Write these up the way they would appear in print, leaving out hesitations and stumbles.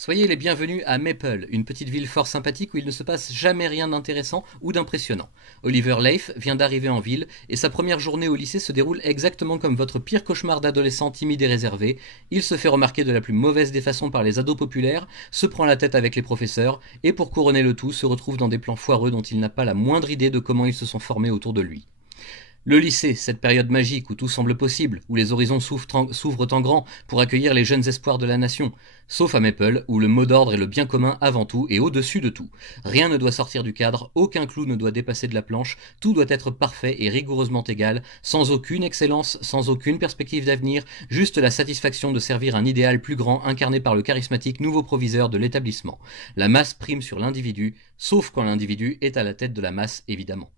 Soyez les bienvenus à Maple, une petite ville fort sympathique où il ne se passe jamais rien d'intéressant ou d'impressionnant. Oliver Leif vient d'arriver en ville et sa première journée au lycée se déroule exactement comme votre pire cauchemar d'adolescent timide et réservé. Il se fait remarquer de la plus mauvaise des façons par les ados populaires, se prend la tête avec les professeurs et pour couronner le tout se retrouve dans des plans foireux dont il n'a pas la moindre idée de comment ils se sont formés autour de lui. Le lycée, cette période magique où tout semble possible, où les horizons s'ouvrent en grand pour accueillir les jeunes espoirs de la nation. Sauf à Maple, où le mot d'ordre est le bien commun avant tout et au-dessus de tout. Rien ne doit sortir du cadre, aucun clou ne doit dépasser de la planche, tout doit être parfait et rigoureusement égal, sans aucune excellence, sans aucune perspective d'avenir, juste la satisfaction de servir un idéal plus grand incarné par le charismatique nouveau proviseur de l'établissement. La masse prime sur l'individu, sauf quand l'individu est à la tête de la masse, évidemment.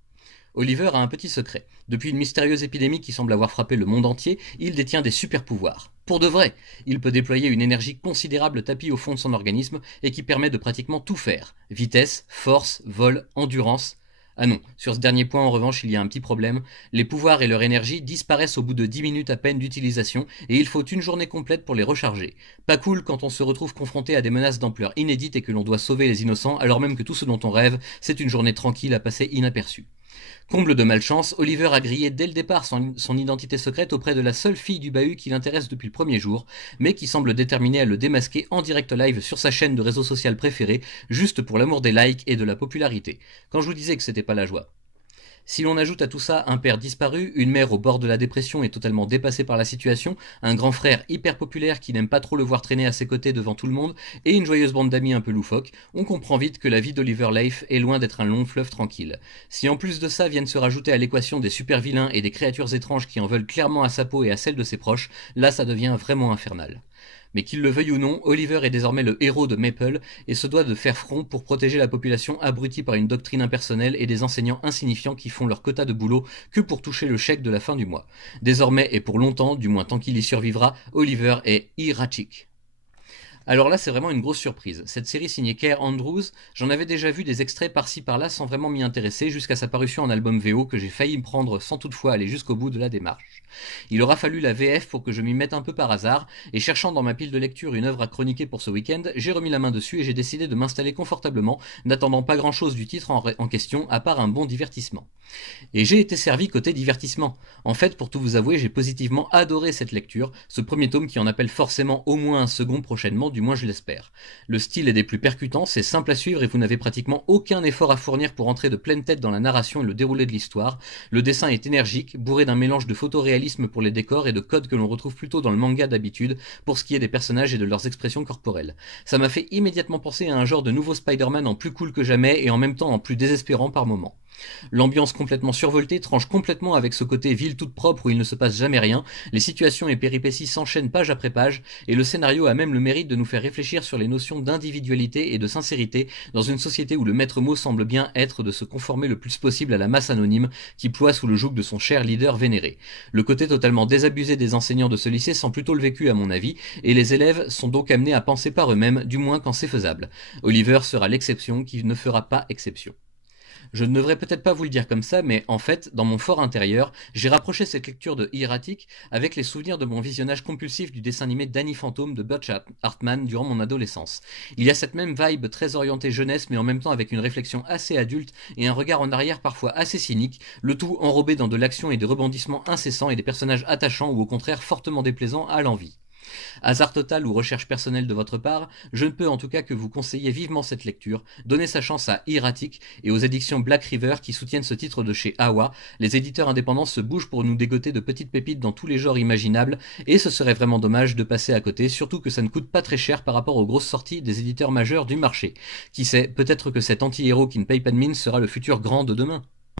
Oliver a un petit secret. Depuis une mystérieuse épidémie qui semble avoir frappé le monde entier, il détient des super-pouvoirs. Pour de vrai, il peut déployer une énergie considérable tapie au fond de son organisme et qui permet de pratiquement tout faire. Vitesse, force, vol, endurance. Ah non, sur ce dernier point en revanche il y a un petit problème. Les pouvoirs et leur énergie disparaissent au bout de 10 minutes à peine d'utilisation et il faut une journée complète pour les recharger. Pas cool quand on se retrouve confronté à des menaces d'ampleur inédite et que l'on doit sauver les innocents alors même que tout ce dont on rêve, c'est une journée tranquille à passer inaperçue. Comble de malchance, Oliver a grillé dès le départ son identité secrète auprès de la seule fille du bahut qui l'intéresse depuis le premier jour, mais qui semble déterminée à le démasquer en direct live sur sa chaîne de réseau social préférée, juste pour l'amour des likes et de la popularité. Quand je vous disais que c'était pas la joie. Si l'on ajoute à tout ça un père disparu, une mère au bord de la dépression et totalement dépassée par la situation, un grand frère hyper populaire qui n'aime pas trop le voir traîner à ses côtés devant tout le monde, et une joyeuse bande d'amis un peu loufoques, on comprend vite que la vie d'Oliver Leif est loin d'être un long fleuve tranquille. Si en plus de ça viennent se rajouter à l'équation des super vilains et des créatures étranges qui en veulent clairement à sa peau et à celle de ses proches, là ça devient vraiment infernal. Mais qu'il le veuille ou non, Oliver est désormais le héros de Maple et se doit de faire front pour protéger la population abrutie par une doctrine impersonnelle et des enseignants insignifiants qui font leur quota de boulot que pour toucher le chèque de la fin du mois. Désormais et pour longtemps, du moins tant qu'il y survivra, Oliver est erratique. Alors là, c'est vraiment une grosse surprise. Cette série signée Claire Andrews, j'en avais déjà vu des extraits par-ci par-là sans vraiment m'y intéresser jusqu'à sa parution en album VO que j'ai failli me prendre sans toutefois aller jusqu'au bout de la démarche. Il aura fallu la VF pour que je m'y mette un peu par hasard, et cherchant dans ma pile de lecture une œuvre à chroniquer pour ce week-end, j'ai remis la main dessus et j'ai décidé de m'installer confortablement, n'attendant pas grand-chose du titre en question, à part un bon divertissement. Et j'ai été servi côté divertissement. En fait, pour tout vous avouer, j'ai positivement adoré cette lecture, ce premier tome qui en appelle forcément au moins un second prochainement, du moins je l'espère. Le style est des plus percutants, c'est simple à suivre et vous n'avez pratiquement aucun effort à fournir pour entrer de pleine tête dans la narration et le déroulé de l'histoire. Le dessin est énergique, bourré d'un mélange de photoréalisme pour les décors et de codes que l'on retrouve plutôt dans le manga d'habitude pour ce qui est des personnages et de leurs expressions corporelles. Ça m'a fait immédiatement penser à un genre de nouveau Spider-Man en plus cool que jamais et en même temps en plus désespérant par moments. L'ambiance complètement survoltée tranche complètement avec ce côté ville toute propre où il ne se passe jamais rien, les situations et péripéties s'enchaînent page après page, et le scénario a même le mérite de nous faire réfléchir sur les notions d'individualité et de sincérité dans une société où le maître mot semble bien être de se conformer le plus possible à la masse anonyme qui ploie sous le joug de son cher leader vénéré. Le côté totalement désabusé des enseignants de ce lycée sent plutôt le vécu à mon avis, et les élèves sont donc amenés à penser par eux-mêmes, du moins quand c'est faisable. Oliver sera l'exception qui ne fera pas exception. Je ne devrais peut-être pas vous le dire comme ça, mais en fait, dans mon fort intérieur, j'ai rapproché cette lecture de Erratic avec les souvenirs de mon visionnage compulsif du dessin animé Danny Phantom de Butch Hartman durant mon adolescence. Il y a cette même vibe très orientée jeunesse, mais en même temps avec une réflexion assez adulte et un regard en arrière parfois assez cynique, le tout enrobé dans de l'action et des rebondissements incessants et des personnages attachants ou au contraire fortement déplaisants à l'envi. Hasard total ou recherche personnelle de votre part, je ne peux en tout cas que vous conseiller vivement cette lecture, donnez sa chance à Erratic et aux éditions Black River qui soutiennent ce titre de chez Awa. Les éditeurs indépendants se bougent pour nous dégoter de petites pépites dans tous les genres imaginables et ce serait vraiment dommage de passer à côté, surtout que ça ne coûte pas très cher par rapport aux grosses sorties des éditeurs majeurs du marché. Qui sait, peut-être que cet anti-héros qui ne paye pas de mine sera le futur grand de demain.